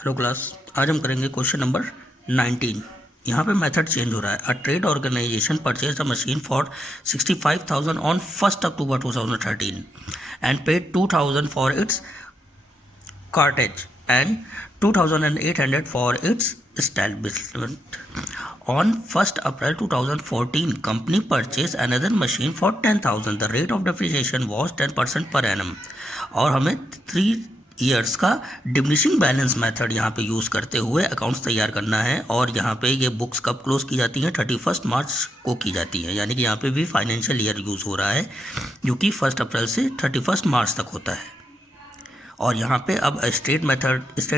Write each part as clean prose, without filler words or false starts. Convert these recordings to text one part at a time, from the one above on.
Hello class, आज हम करेंगे क्वेश्चन नंबर 19। यहाँ पे मेथड चेंज हो रहा है। A trade organisation purchase a machine for 65,000 on 1 October 2013 and paid 2,000 for its cartage and 2,800 for its establishment. On 1st April 2014, company purchased another machine for 10,000. The rate of depreciation was 10% per annum. और हमें 3 years का diminishing balance method यहाँ पे use करते हुए accounts तैयार करना है। और यहाँ पे ये बुक्स कब क्लोज की जाती हैं? 31 मार्च को की जाती है, यानी कि यहाँ पे भी फाइनेंशियल ईयर यूज़ हो रहा है, जो कि 1 अप्रैल से 31 मार्च तक होता है। और यहाँ पे अब स्ट्रेट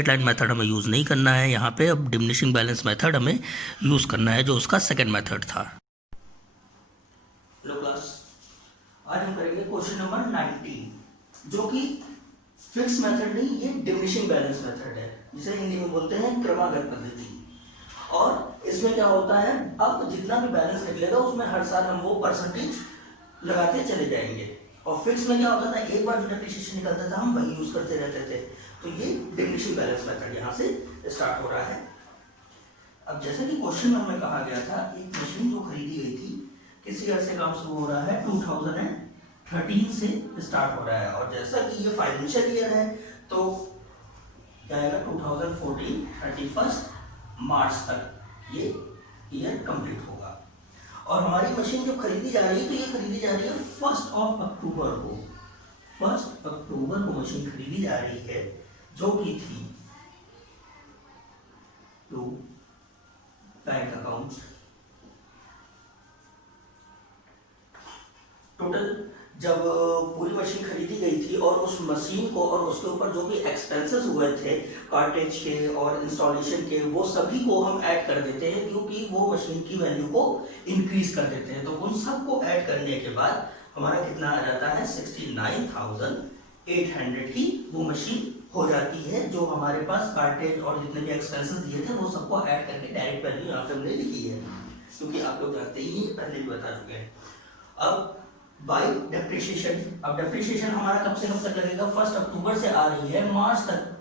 लाइन मेथड हमें यूज़ नहीं करना है। यहाँ पे अब डिमिनिशिंग बैलेंस मेथड हमें यूज़ करना है, जो उसका सेकंड मेथड था। हेलो क्लास, आज हम करेंगे क्वेश्चन नंबर 19, जो कि फिक्स मेथड नहीं, ये डिमिनिशिंग बैलेंस मेथड है, जिसे हिंदी में बोलते हैं क्रमागत पद्धति। और इसमें क्या होता है, अब जितना भी बैलेंस निकलेगा उसमें हर साल हम वो परसेंटेज लगाते चले जाएंगे। और फिक्स में क्या होता था, एक बार जो डेप्रिसिएशन निकलता था हम वही यूज करते रहते थे। तो ये डिमिनिशिंग बैलेंस मेथड यहाँ से स्टार्ट हो रहा है। अब जैसे कि क्वेश्चन में हमें कहा गया था, एक मशीन जो खरीदी गई थी, किस ईयर से काम शुरू हो रहा है? 2013 से स्टार्ट हो रहा है। और जैसा कि ये फाइनेंशियल ईयर है, तो क्या आएगा? 2014 31 मार्च तक ये ईयर कंप्लीट होगा। और हमारी मशीन जब खरीदी जा रही है, तो ये खरीदी जा रही है 1 अक्टूबर को। 1 अक्टूबर को मशीन खरीदी जा रही है, जो कि थी टू बैंक अकाउंट। टोटल जब पूरी मशीन खरीदी गई थी और उस मशीन को और उसके ऊपर जो भी एक्सपेंसेस हुए थे कार्टेज के और इंस्टॉलेशन के, वो सभी को हम ऐड कर देते हैं, क्योंकि वो मशीन की वैल्यू को इंक्रीज कर देते हैं। तो उन सबको ऐड करने के बाद हमारा कितना आ जाता है? 69,800 की वो मशीन हो जाती है, जो हमारे पास कार्टेज और जितने भी एक्सपेंसेस दिए थे वो सबको ऐड करके डायरेक्ट वैल्यू यहाँ पे हमने लिखी है, क्योंकि आप लोग जानते ही पहले भी बता चुके हैं। अब बाई डेप्रिसिएशन, अब डेप्रिसिएशन हमारा कब से कब तक लगेगा? 1 अक्टूबर से आ रही है, मार्च तक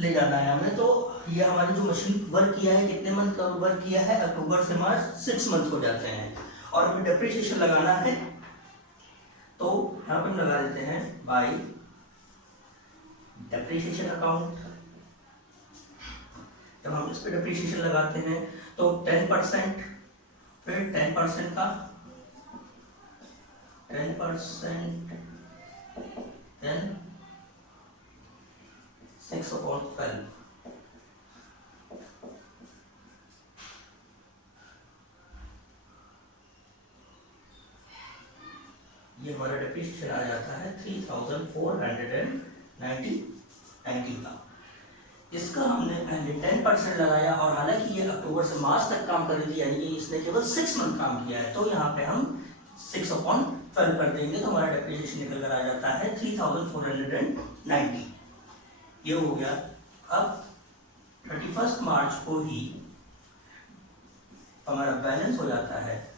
ले जाना है हमें। तो ये हमारी जो मशीन वर्क किया है, कितने मंथ का वर्क किया है? अक्टूबर से मार्च 6 मंथ हो जाते हैं। और हमें डेप्रिसिएशन लगाना है, तो यहाँ पे हम लगा देते हैं बाई डेप्रिसिएशन अकाउंट। जब हम इस पे डेप्रिसिएशन लगाते हैं तो 10%, फिर 10% का 10%, then 6/12। ये हमारा डेप्रिसिएशन आ जाता है 3,490 का। इसका हमने पहले 10% लगाया, और हालांकि ये अक्टूबर से मार्च तक काम कर रही थी, यानी कि इसने केवल 6 मंथ काम किया है, तो यहाँ पे हम 6/12 कर देंगे, तो हमारा डेप्रिसिएशन निकल कर आ जाता है 3,490। ये हो गया। अब 31 मार्च को ही हमारा बैलेंस हो जाता है,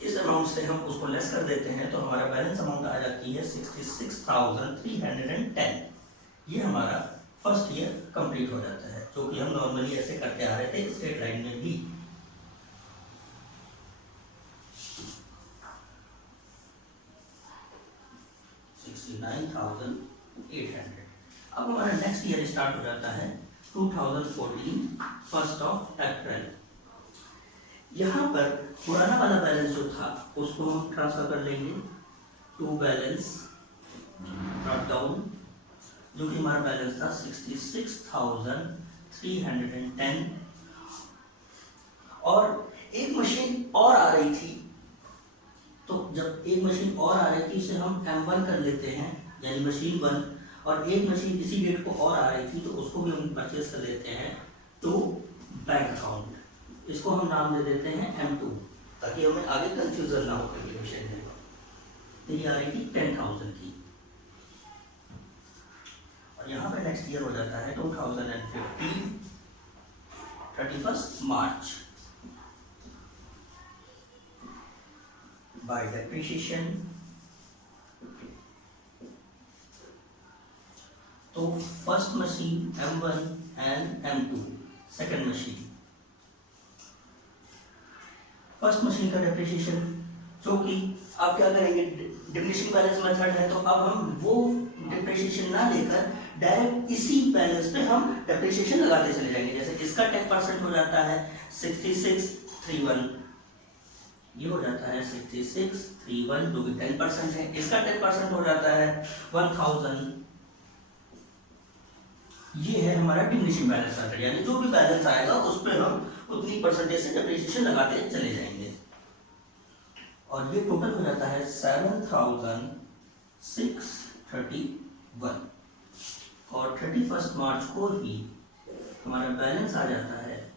इस अमाउंट से हम उसको लेस कर देते हैं, तो हमारा बैलेंस अमाउंट आ जाती है 66,310। ये हमारा फर्स्ट ईयर कंप्लीट हो जाता है, जो कि हम नॉर्मली ऐसे करते आ रहे थे स्ट्रेट लाइन में भी। अब हमारा नेक्स्ट ईयर स्टार्ट हो जाता है 2014 1 अप्रैल। यहाँ पर पुराना वाला बैलेंस जो था उसको हम ट्रांसफर कर लेंगे टू बैलेंस ड्रॉप डाउन, जो कि हमारा बैलेंस था 66,310। और एक मशीन और आ रही थी, तो जब एक मशीन और आ रही थी उसे हम M1 कर लेते हैं, यानी मशीन 1। और एक मशीन इसी डेट को और आ रही थी, तो उसको भी हम परचेज कर लेते हैं टू बैंक अकाउंट। इसको हम नाम दे देते हैं M2, ताकि हमें आगे कंफ्यूजन ना हो कैलकुलेशन में। तो ये आ रही थी 10,000 की। और यहाँ पे नेक्स्ट ईयर हो जाता है 2015 31 March. By depreciation So first machine M1 and M2, second machine. First machine का डेप्रिसिएशन, जो कि आप क्या करेंगे, डिप्रिसिएशन बैलेंस मेथड है तो अब हम वो डेप्रिसिएशन ना लेकर डायरेक्ट इसी बैलेंस पे हम डेप्रिसिएशन लगाते चले जाएंगे। जैसे इसका 10% हो जाता है 6631, ये हो जाता है 6631 जो कि 10% है। इसका 10% हो जाता है 1000। ये है हमारा डिमिनिशिंग बैलेंस मेथड, यानी जो भी बैलेंस आएगा उस पर हम उतनी परसेंटेज से डेप्रिसिएशन लगाते चले जाएंगे। और ये टोटल हो जाता है 7631 और 31 मार्च को ही हमारा बैलेंस आ जाता है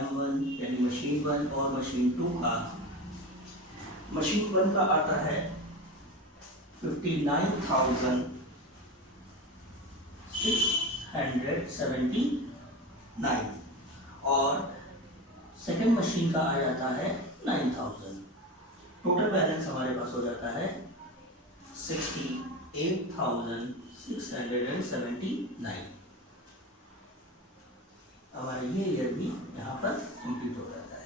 M1 यानी मशीन 1 और मशीन 2 का। मशीन 1 का आता है 59,679 और सेकेंड मशीन का आ जाता है 9000। टोटल बैलेंस हमारे पास हो जाता है 68,679। हमारा ये ईयर भी यहाँ पर कंप्लीट हो जाता है।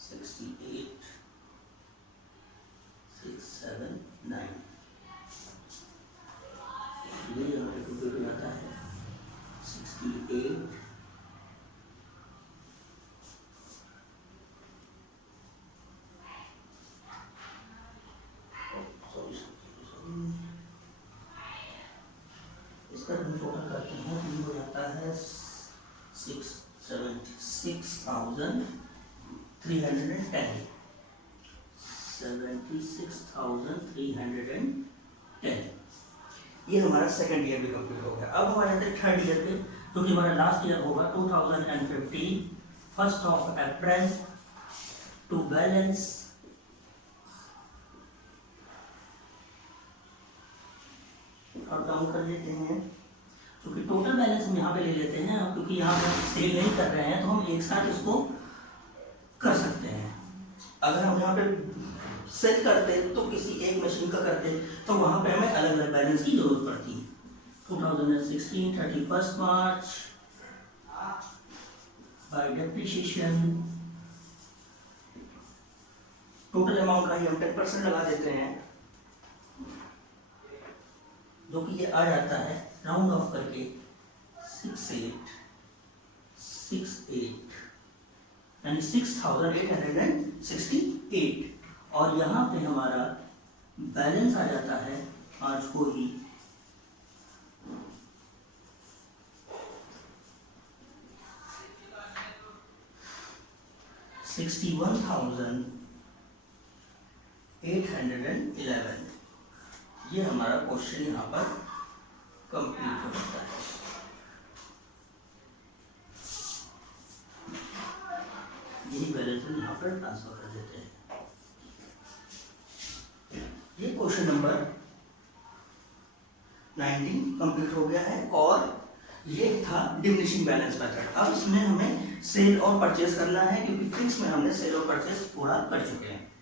68,679 ये यहाँ पे कंप्लीट हो जाता है 68 इसका हम टोटल करते हैं तो हो जाता है 76,310 76,310। ये हमारा सेकंड ईयर भी कंप्लीट हो गया। अब हमारे जाते हैं थर्ड ईयर पे, जो कि हमारा लास्ट ईयर होगा 2015 1 अप्रैल टू बैलेंस और डाउन कर लेते हैं, क्योंकि टोटल बैलेंस हम यहाँ पे ले लेते हैं, क्योंकि यहाँ पे सेल नहीं कर रहे हैं तो हम एक साथ इसको कर सकते हैं। अगर हम यहाँ पे सेल करते तो किसी एक मशीन का करते तो वहाँ पे हमें अलग अलग बैलेंस की जरूरत पड़ती। 2016 31 March by depreciation total amount का ही हम 10% लगा देते हैं, जो कि ये आ जाता है राउंड ऑफ करके 6868 यानी 6868 और यहाँ पे हमारा बैलेंस आ जाता है आज को ही 61,811। ये हमारा क्वेश्चन यहाँ पर कंप्लीट हो जाता है। यही बैलेंस हम यहाँ पर ट्रांसफर कर देते हैं। ये क्वेश्चन नंबर 19 कंप्लीट हो गया है और ये था डिमिनिशिंग बैलेंस मेथड। अब इसमें हमें सेल और परचेज करना है, क्योंकि फिक्स में हमने सेल और परचेज पूरा कर चुके हैं।